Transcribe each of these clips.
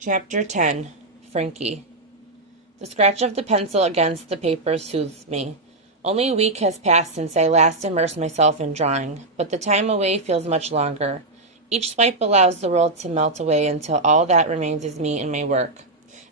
Chapter 10. Frankie. The scratch of the pencil against the paper soothes me. Only a week has passed since I last immersed myself in drawing, but the time away feels much longer. Each swipe allows the world to melt away until all that remains is me and my work.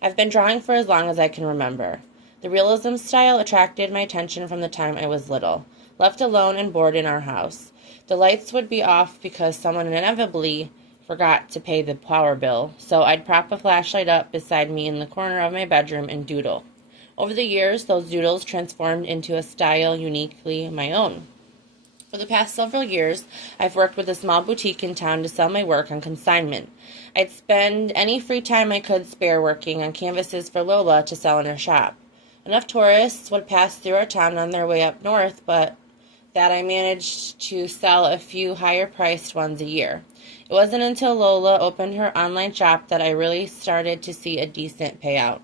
I've been drawing for as long as I can remember. The realism style attracted my attention from the time I was little. Left alone and bored in our house, the lights would be off because someone inevitably forgot to pay the power bill, so I'd prop a flashlight up beside me in the corner of my bedroom and doodle. Over the years, those doodles transformed into a style uniquely my own. For the past several years, I've worked with a small boutique in town to sell my work on consignment. I'd spend any free time I could spare working on canvases for Lola to sell in her shop. Enough tourists would pass through our town on their way up north, but that I managed to sell a few higher-priced ones a year. It wasn't until Lola opened her online shop that I really started to see a decent payout.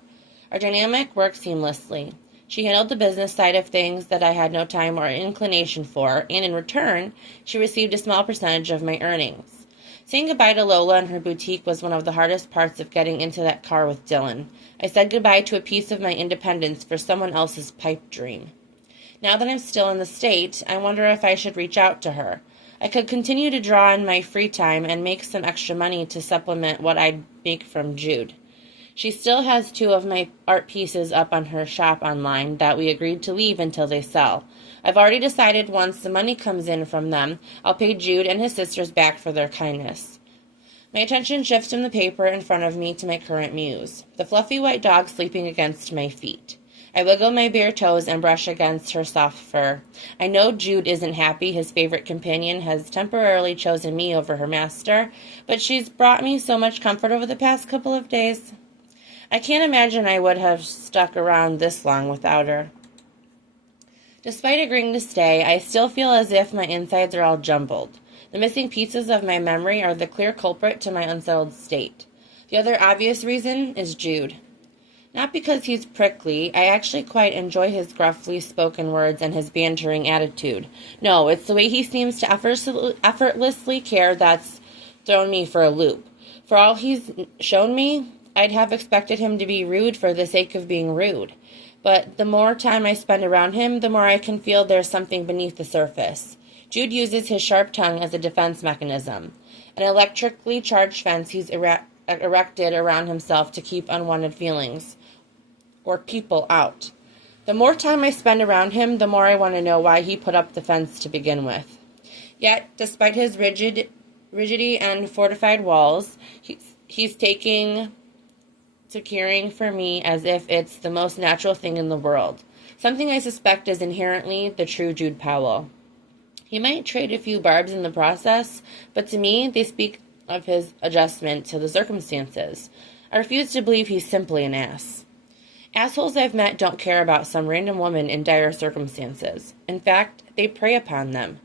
Our dynamic worked seamlessly. She handled the business side of things that I had no time or inclination for, and in return, she received a small percentage of my earnings. Saying goodbye to Lola and her boutique was one of the hardest parts of getting into that car with Dylan. I said goodbye to a piece of my independence for someone else's pipe dream. Now that I'm still in the state, I wonder if I should reach out to her. I could continue to draw in my free time and make some extra money to supplement what I'd make from Jude. She still has 2 of my art pieces up on her shop online that we agreed to leave until they sell. I've already decided once the money comes in from them, I'll pay Jude and his sisters back for their kindness. My attention shifts from the paper in front of me to my current muse, the fluffy white dog sleeping against my feet. I wiggle my bare toes and brush against her soft fur. I know Jude isn't happy his favorite companion has temporarily chosen me over her master, but she's brought me so much comfort over the past couple of days. I can't imagine I would have stuck around this long without her. Despite agreeing to stay, I still feel as if my insides are all jumbled. The missing pieces of my memory are the clear culprit to my unsettled state. The other obvious reason is Jude. Not because he's prickly, I actually quite enjoy his gruffly spoken words and his bantering attitude. No, it's the way he seems to effortlessly care that's thrown me for a loop. For all he's shown me, I'd have expected him to be rude for the sake of being rude. But the more time I spend around him, the more I can feel there's something beneath the surface. Jude uses his sharp tongue as a defense mechanism, an electrically charged fence he's erected around himself to keep unwanted feelings or people out. The more time I spend around him, the more I want to know why he put up the fence to begin with. Yet, despite his rigidity and fortified walls, he's taking to caring for me as if it's the most natural thing in the world, something I suspect is inherently the true Jude Powell. He might trade a few barbs in the process, but to me, they speak of his adjustment to the circumstances. I refuse to believe he's simply an ass. Assholes I've met don't care about some random woman in dire circumstances. In fact, they prey upon them.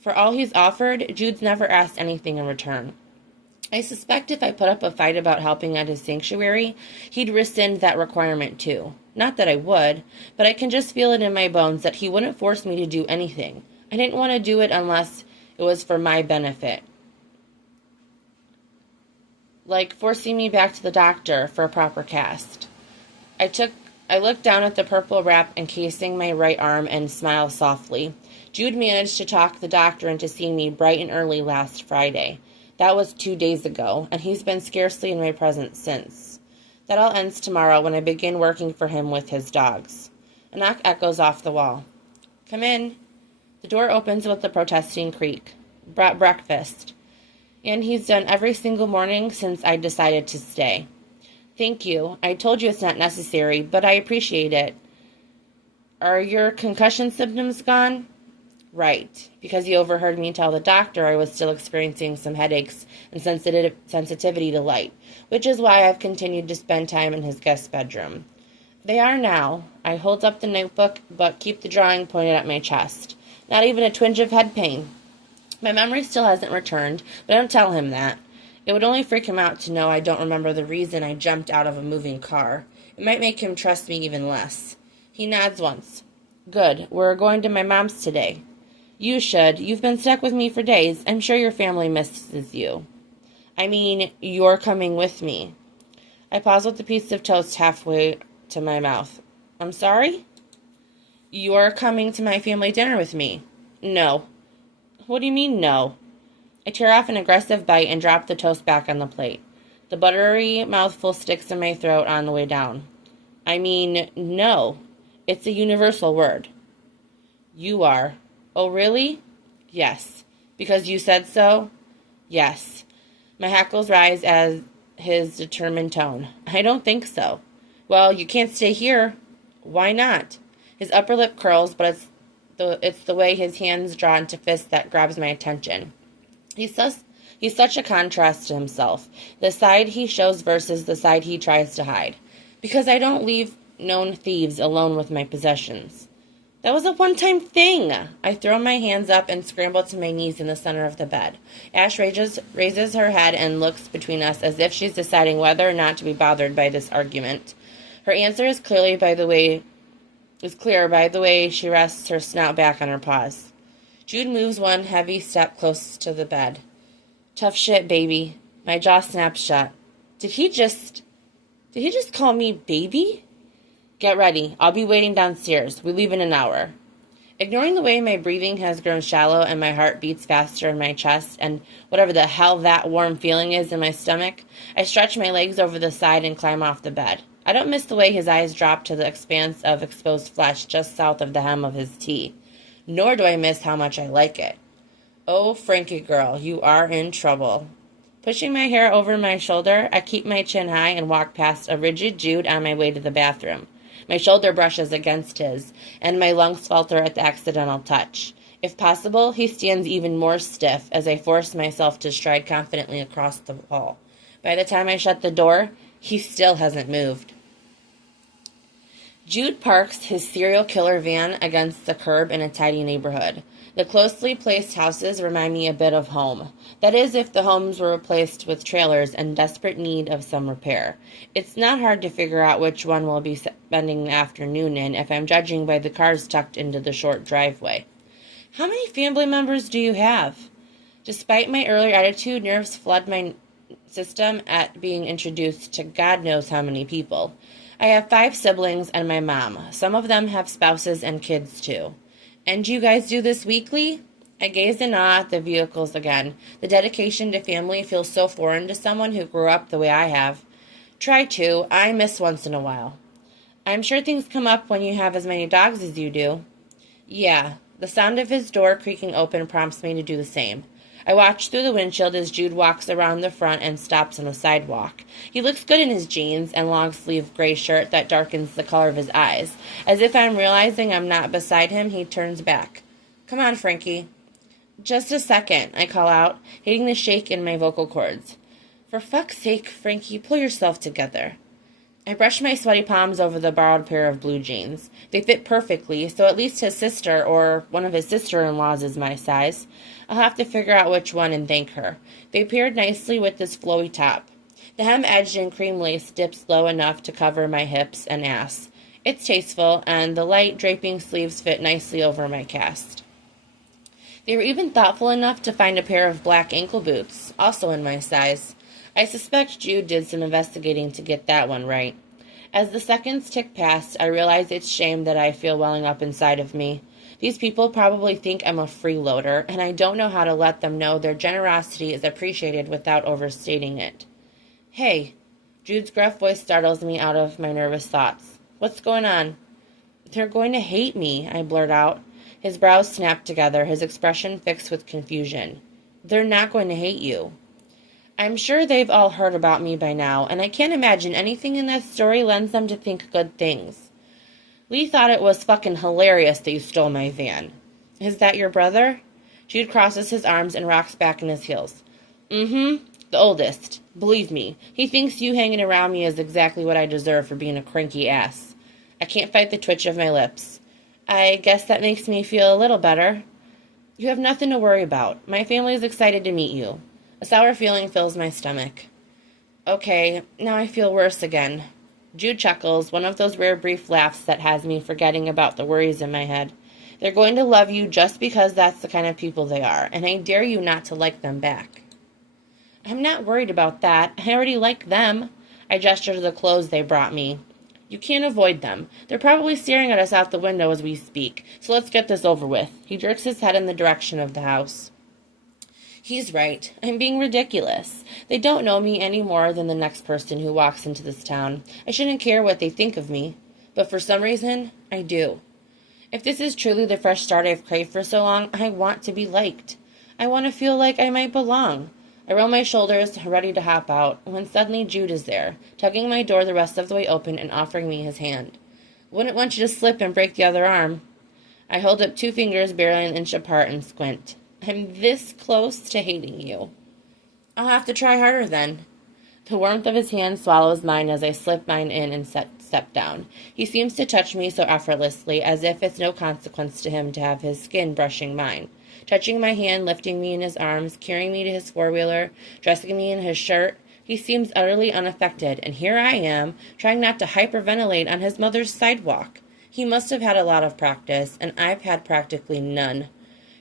For all he's offered, Jude's never asked anything in return. I suspect if I put up a fight about helping at his sanctuary, he'd rescind that requirement too. Not that I would, but I can just feel it in my bones that he wouldn't force me to do anything. I didn't want to do it unless it was for my benefit. Like forcing me back to the doctor for a proper cast. I looked down at the purple wrap encasing my right arm and smiled softly. Jude managed to talk the doctor into seeing me bright and early last Friday. That was 2 days ago, and he's been scarcely in my presence since. That all ends tomorrow when I begin working for him with his dogs. A knock echoes off the wall. Come in. The door opens with a protesting creak. Brought breakfast. And he's done every single morning since I decided to stay. Thank you. I told you it's not necessary, but I appreciate it. Are your concussion symptoms gone? Right, because you overheard me tell the doctor I was still experiencing some headaches and sensitivity to light, which is why I've continued to spend time in his guest bedroom. They are now. I hold up the notebook, but keep the drawing pointed at my chest. Not even a twinge of head pain. My memory still hasn't returned, but I don't tell him that. It would only freak him out to know I don't remember the reason I jumped out of a moving car. It might make him trust me even less. He nods once. Good. We're going to my mom's today. You should. You've been stuck with me for days. I'm sure your family misses you. I mean, you're coming with me. I pause with the piece of toast halfway to my mouth. I'm sorry? You're coming to my family dinner with me. No. What do you mean, no? I tear off an aggressive bite and drop the toast back on the plate. The buttery mouthful sticks in my throat on the way down. I mean, no. It's a universal word. You are. Oh, really? Yes. Because you said so? Yes. My hackles rise as his determined tone. I don't think so. Well, you can't stay here. Why not? His upper lip curls, but it's the way his hands draw into fists that grabs my attention. He's such a contrast to himself, the side he shows versus the side he tries to hide. Because I don't leave known thieves alone with my possessions. That was a one-time thing. I throw my hands up and scramble to my knees in the center of the bed. Ash raises her head and looks between us as if she's deciding whether or not to be bothered by this argument. Her answer is clear by the way she rests her snout back on her paws. Jude moves one heavy step close to the bed. Tough shit, baby. My jaw snaps shut. Did he just call me baby? Get ready. I'll be waiting downstairs. We leave in an hour. Ignoring the way my breathing has grown shallow and my heart beats faster in my chest and whatever the hell that warm feeling is in my stomach, I stretch my legs over the side and climb off the bed. I don't miss the way his eyes drop to the expanse of exposed flesh just south of the hem of his tee. Nor do I miss how much I like it. Oh, Frankie girl, you are in trouble. Pushing my hair over my shoulder, I keep my chin high and walk past a rigid Jude on my way to the bathroom. My shoulder brushes against his, and my lungs falter at the accidental touch. If possible, he stands even more stiff as I force myself to stride confidently across the hall. By the time I shut the door, he still hasn't moved. Jude parks his serial killer van against the curb in a tidy neighborhood. The closely placed houses remind me a bit of home. That is, if the homes were replaced with trailers in desperate need of some repair. It's not hard to figure out which one we'll be spending the afternoon in if I'm judging by the cars tucked into the short driveway. How many family members do you have? Despite my earlier attitude, nerves flood my system at being introduced to God knows how many people. I have 5 siblings and my mom. Some of them have spouses and kids too. And you guys do this weekly? I gaze in awe at the vehicles again. The dedication to family feels so foreign to someone who grew up the way I have. Try to. I miss once in a while. I'm sure things come up when you have as many dogs as you do. Yeah. The sound of his door creaking open prompts me to do the same. I watch through the windshield as Jude walks around the front and stops on the sidewalk. He looks good in his jeans and long-sleeve gray shirt that darkens the color of his eyes. As if I'm realizing I'm not beside him, he turns back. Come on, Frankie. Just a second, I call out, hitting the shake in my vocal cords. For fuck's sake, Frankie, pull yourself together. I brush my sweaty palms over the borrowed pair of blue jeans. They fit perfectly, so at least his sister or one of his sister-in-laws is my size. I'll have to figure out which one and thank her. They paired nicely with this flowy top. The hem edged in cream lace dips low enough to cover my hips and ass. It's tasteful, and the light draping sleeves fit nicely over my cast. They were even thoughtful enough to find a pair of black ankle boots, also in my size. I suspect Jude did some investigating to get that one right. As the seconds tick past, I realize it's shame that I feel welling up inside of me. These people probably think I'm a freeloader, and I don't know how to let them know their generosity is appreciated without overstating it. Hey, Jude's gruff voice startles me out of my nervous thoughts. What's going on? They're going to hate me, I blurt out. His brows snap together, his expression fixed with confusion. They're not going to hate you. I'm sure they've all heard about me by now, and I can't imagine anything in that story lends them to think good things. Lee thought it was fucking hilarious that you stole my van. Is that your brother? Jude crosses his arms and rocks back in his heels. Mm-hmm. The oldest. Believe me, he thinks you hanging around me is exactly what I deserve for being a cranky ass. I can't fight the twitch of my lips. I guess that makes me feel a little better. You have nothing to worry about. My family is excited to meet you. A sour feeling fills my stomach. Okay, now I feel worse again. Jude chuckles, one of those rare brief laughs that has me forgetting about the worries in my head. They're going to love you just because that's the kind of people they are, and I dare you not to like them back. I'm not worried about that. I already like them. I gesture to the clothes they brought me. You can't avoid them. They're probably staring at us out the window as we speak, so let's get this over with. He jerks his head in the direction of the house. He's right. I'm being ridiculous. They don't know me any more than the next person who walks into this town. I shouldn't care what they think of me, but for some reason, I do. If this is truly the fresh start I've craved for so long, I want to be liked. I want to feel like I might belong. I roll my shoulders, ready to hop out, when suddenly Jude is there, tugging my door the rest of the way open and offering me his hand. Wouldn't want you to slip and break the other arm. I hold up 2 fingers barely an inch apart and squint. I'm this close to hating you. I'll have to try harder then. The warmth of his hand swallows mine as I slip mine in and step down. He seems to touch me so effortlessly, as if it's no consequence to him to have his skin brushing mine. Touching my hand, lifting me in his arms, carrying me to his four-wheeler, dressing me in his shirt. He seems utterly unaffected, and here I am, trying not to hyperventilate on his mother's sidewalk. He must have had a lot of practice, and I've had practically none.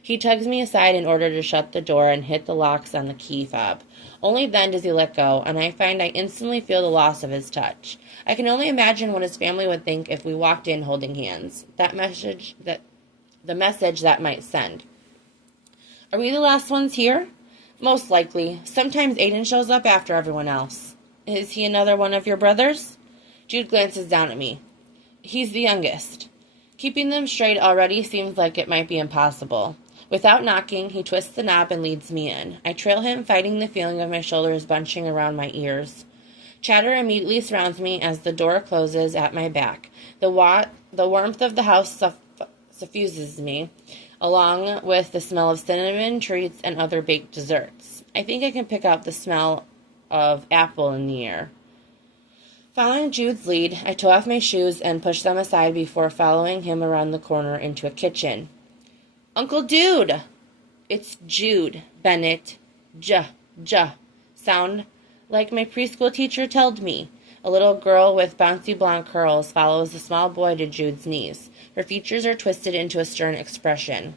He tugs me aside in order to shut the door and hit the locks on the key fob. Only then does he let go, and I find I instantly feel the loss of his touch. I can only imagine what his family would think if we walked in holding hands. The message that might send. Are we the last ones here? Most likely. Sometimes Aiden shows up after everyone else. Is he another one of your brothers? Jude glances down at me. He's the youngest. Keeping them straight already seems like it might be impossible. Without knocking, he twists the knob and leads me in. I trail him, fighting the feeling of my shoulders bunching around my ears. Chatter immediately surrounds me as the door closes at my back. The warmth of the house suffuses me, along with the smell of cinnamon treats and other baked desserts. I think I can pick out the smell of apple in the air. Following Jude's lead, I tow off my shoes and push them aside before following him around the corner into a kitchen. Uncle Dude! It's Jude, Bennett. Sound like my preschool teacher told me. A little girl with bouncy blonde curls follows the small boy to Jude's knees. Her features are twisted into a stern expression.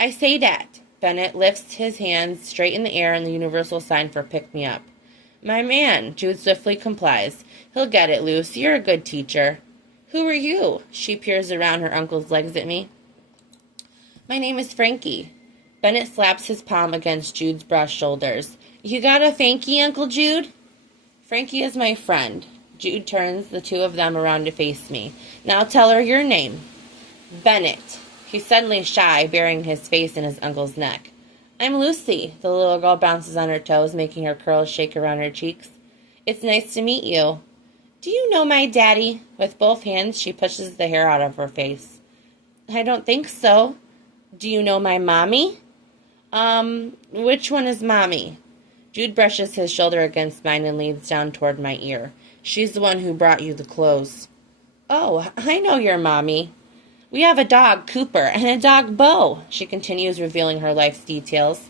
I say that. Bennett lifts his hands straight in the air in the universal sign for pick-me-up. My man, Jude swiftly complies. He'll get it, Luce. You're a good teacher. Who are you? She peers around her uncle's legs at me. My name is Frankie. Bennett slaps his palm against Jude's broad shoulders. You got a Frankie, Uncle Jude? Frankie is my friend. Jude turns the 2 of them around to face me. Now tell her your name. Bennett. He's suddenly shy, burying his face in his uncle's neck. I'm Lucy. The little girl bounces on her toes, making her curls shake around her cheeks. It's nice to meet you. Do you know my daddy? With both hands, she pushes the hair out of her face. I don't think so. Do you know my mommy? Which one is mommy? Jude brushes his shoulder against mine and leans down toward my ear. She's the one who brought you the clothes. Oh, I know your mommy. We have a dog, Cooper, and a dog, Bo, she continues, revealing her life's details.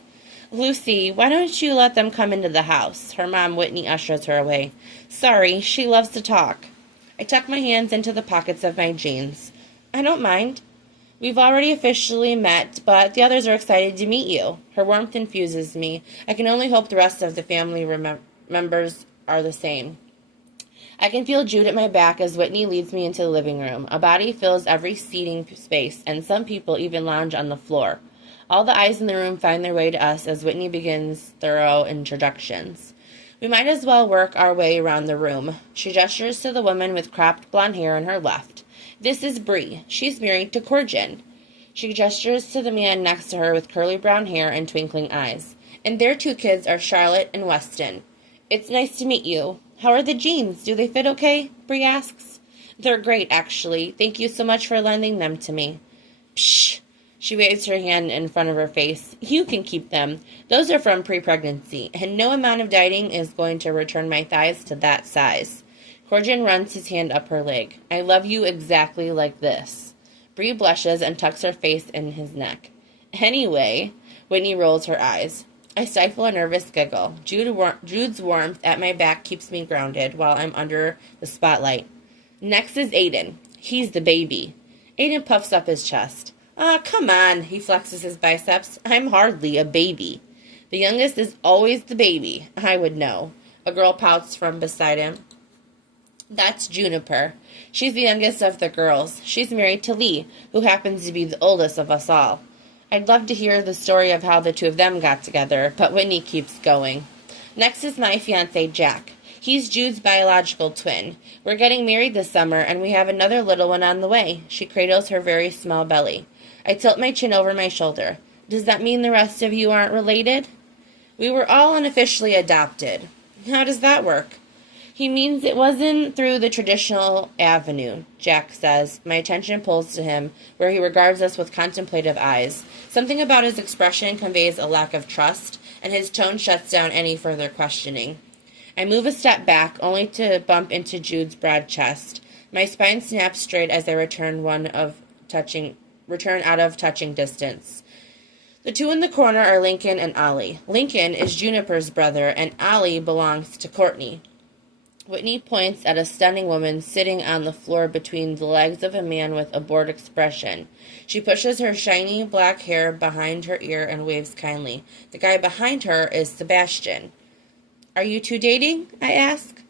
Lucy, why don't you let them come into the house? Her mom, Whitney, ushers her away. Sorry, she loves to talk. I tuck my hands into the pockets of my jeans. I don't mind. We've already officially met, but the others are excited to meet you. Her warmth infuses me. I can only hope the rest of the family members are the same. I can feel Jude at my back as Whitney leads me into the living room. A body fills every seating space, and some people even lounge on the floor. All the eyes in the room find their way to us as Whitney begins thorough introductions. We might as well work our way around the room. She gestures to the woman with cropped blonde hair on her left. This is Bree. She's married to Corjan. She gestures to the man next to her with curly brown hair and twinkling eyes. And their 2 kids are Charlotte and Weston. It's nice to meet you. How are the jeans? Do they fit okay? Bree asks. They're great, actually. Thank you so much for lending them to me. Psh! She waves her hand in front of her face. You can keep them. Those are from pre-pregnancy, and no amount of dieting is going to return my thighs to that size. Corjan runs his hand up her leg. I love you exactly like this. Bree blushes and tucks her face in his neck. Anyway, Whitney rolls her eyes. I stifle a nervous giggle. Jude's warmth at my back keeps me grounded while I'm under the spotlight. Next is Aiden. He's the baby. Aiden puffs up his chest. Come on, he flexes his biceps. I'm hardly a baby. The youngest is always the baby. I would know. A girl pouts from beside him. That's Juniper. She's the youngest of the girls. She's married to Lee, who happens to be the oldest of us all. I'd love to hear the story of how the two of them got together, but Whitney keeps going. Next is my fiancé, Jack. He's Jude's biological twin. We're getting married this summer, and we have another little one on the way. She cradles her very small belly. I tilt my chin over my shoulder. Does that mean the rest of you aren't related? We were all unofficially adopted. How does that work? He means it wasn't through the traditional avenue, Jack says. My attention pulls to him, where he regards us with contemplative eyes. Something about his expression conveys a lack of trust, and his tone shuts down any further questioning. I move a step back, only to bump into Jude's broad chest. My spine snaps straight as I return out of touching distance. The two in the corner are Lincoln and Ollie. Lincoln is Juniper's brother, and Ollie belongs to Courtney. Whitney points at a stunning woman sitting on the floor between the legs of a man with a bored expression. She pushes her shiny black hair behind her ear and waves kindly. The guy behind her is Sebastian. Are you two dating? I ask.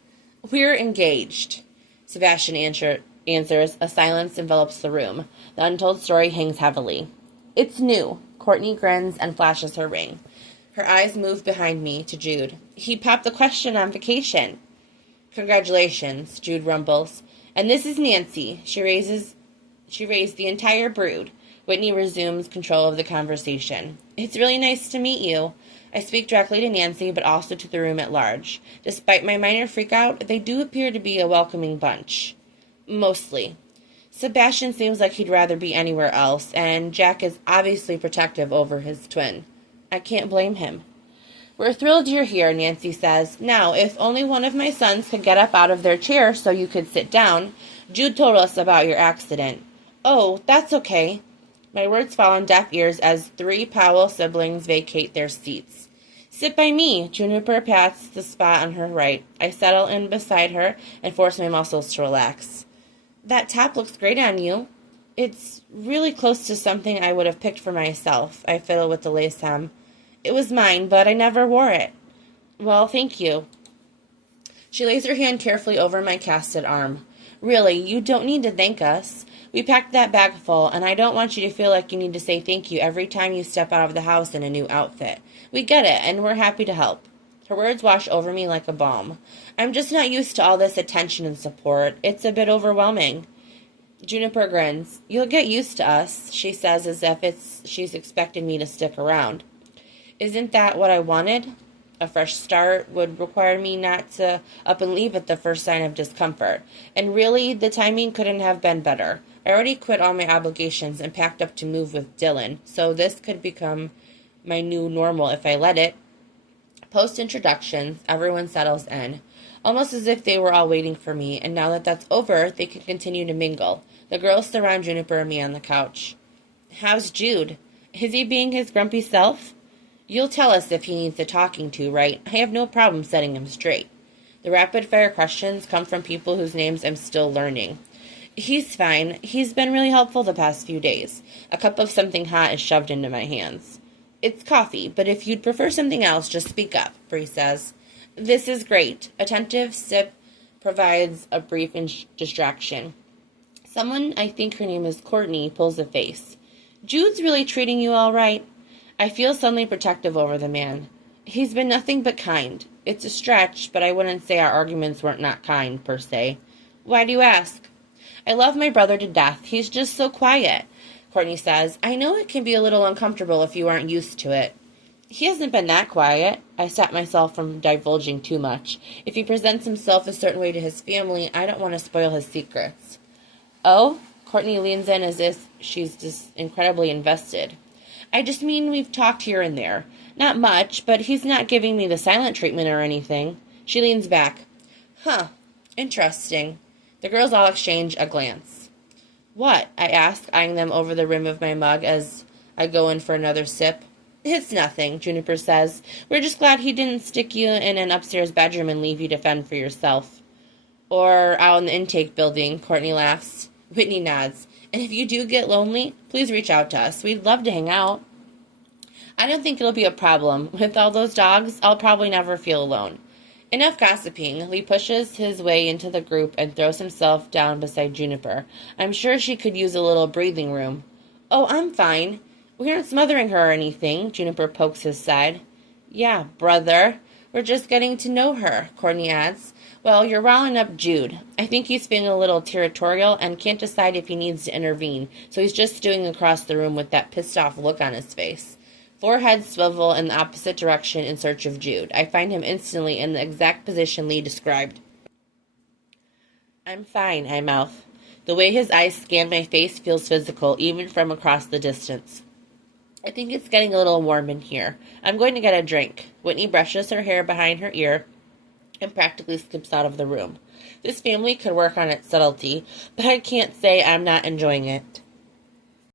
We're engaged. Sebastian answers. A silence envelops the room. The untold story hangs heavily. It's new. Courtney grins and flashes her ring. Her eyes move behind me to Jude. He popped the question on vacation. Congratulations, Jude rumbles. And this is Nancy. She raised the entire brood. Whitney resumes control of the conversation. It's really nice to meet you. I speak directly to Nancy, but also to the room at large. Despite my minor freakout, they do appear to be a welcoming bunch. Mostly. Sebastian seems like he'd rather be anywhere else, and Jack is obviously protective over his twin. I can't blame him. We're thrilled you're here, Nancy says. Now, if only one of my sons could get up out of their chair so you could sit down. Jude told us about your accident. Oh, that's okay. My words fall on deaf ears as 3 Powell siblings vacate their seats. Sit by me. Juniper pats the spot on her right. I settle in beside her and force my muscles to relax. That top looks great on you. It's really close to something I would have picked for myself. I fiddle with the lace hem. It was mine, but I never wore it. Well, thank you. She lays her hand carefully over my casted arm. Really, you don't need to thank us. We packed that bag full, and I don't want you to feel like you need to say thank you every time you step out of the house in a new outfit. We get it, and we're happy to help. Her words wash over me like a balm. I'm just not used to all this attention and support. It's a bit overwhelming. Juniper grins. You'll get used to us, she says as if she's expecting me to stick around. Isn't that what I wanted? A fresh start would require me not to up and leave at the first sign of discomfort. And really, the timing couldn't have been better. I already quit all my obligations and packed up to move with Dylan, so this could become my new normal if I let it. Post-introductions, everyone settles in, almost as if they were all waiting for me, and now that that's over, they can continue to mingle. The girls surround Juniper and me on the couch. How's Jude? Is he being his grumpy self? You'll tell us if he needs a talking to, right? I have no problem setting him straight. The rapid-fire questions come from people whose names I'm still learning. He's fine. He's been really helpful the past few days. A cup of something hot is shoved into my hands. It's coffee, but if you'd prefer something else, just speak up, Bree says. This is great. Attentive sip provides a brief distraction. Someone, I think her name is Courtney, pulls a face. Jude's really treating you all right. I feel suddenly protective over the man. He's been nothing but kind. It's a stretch, but I wouldn't say our arguments weren't not kind, per se. Why do you ask? I love my brother to death. He's just so quiet, Courtney says. I know it can be a little uncomfortable if you aren't used to it. He hasn't been that quiet. I stopped myself from divulging too much. If he presents himself a certain way to his family, I don't want to spoil his secrets. Oh? Courtney leans in as if she's just incredibly invested. I just mean we've talked here and there. Not much, but he's not giving me the silent treatment or anything. She leans back. Huh. Interesting. The girls all exchange a glance. What? I ask, eyeing them over the rim of my mug as I go in for another sip. It's nothing, Juniper says. We're just glad he didn't stick you in an upstairs bedroom and leave you to fend for yourself. Or out in the intake building, Courtney laughs. Whitney nods. And if you do get lonely, please reach out to us. We'd love to hang out. I don't think it'll be a problem. With all those dogs, I'll probably never feel alone. Enough gossiping. Lee pushes his way into the group and throws himself down beside Juniper. I'm sure she could use a little breathing room. Oh, I'm fine. We aren't smothering her or anything. Juniper pokes his side. Yeah, brother. We're just getting to know her, Courtney adds. Well, you're riling up Jude. I think he's being a little territorial and can't decide if he needs to intervene, so he's just stewing across the room with that pissed-off look on his face. Four heads swivel in the opposite direction in search of Jude. I find him instantly in the exact position Lee described. I'm fine, I mouth. The way his eyes scan my face feels physical, even from across the distance. I think it's getting a little warm in here. I'm going to get a drink. Whitney brushes her hair behind her ear and practically skips out of the room. This family could work on its subtlety, but I can't say I'm not enjoying it.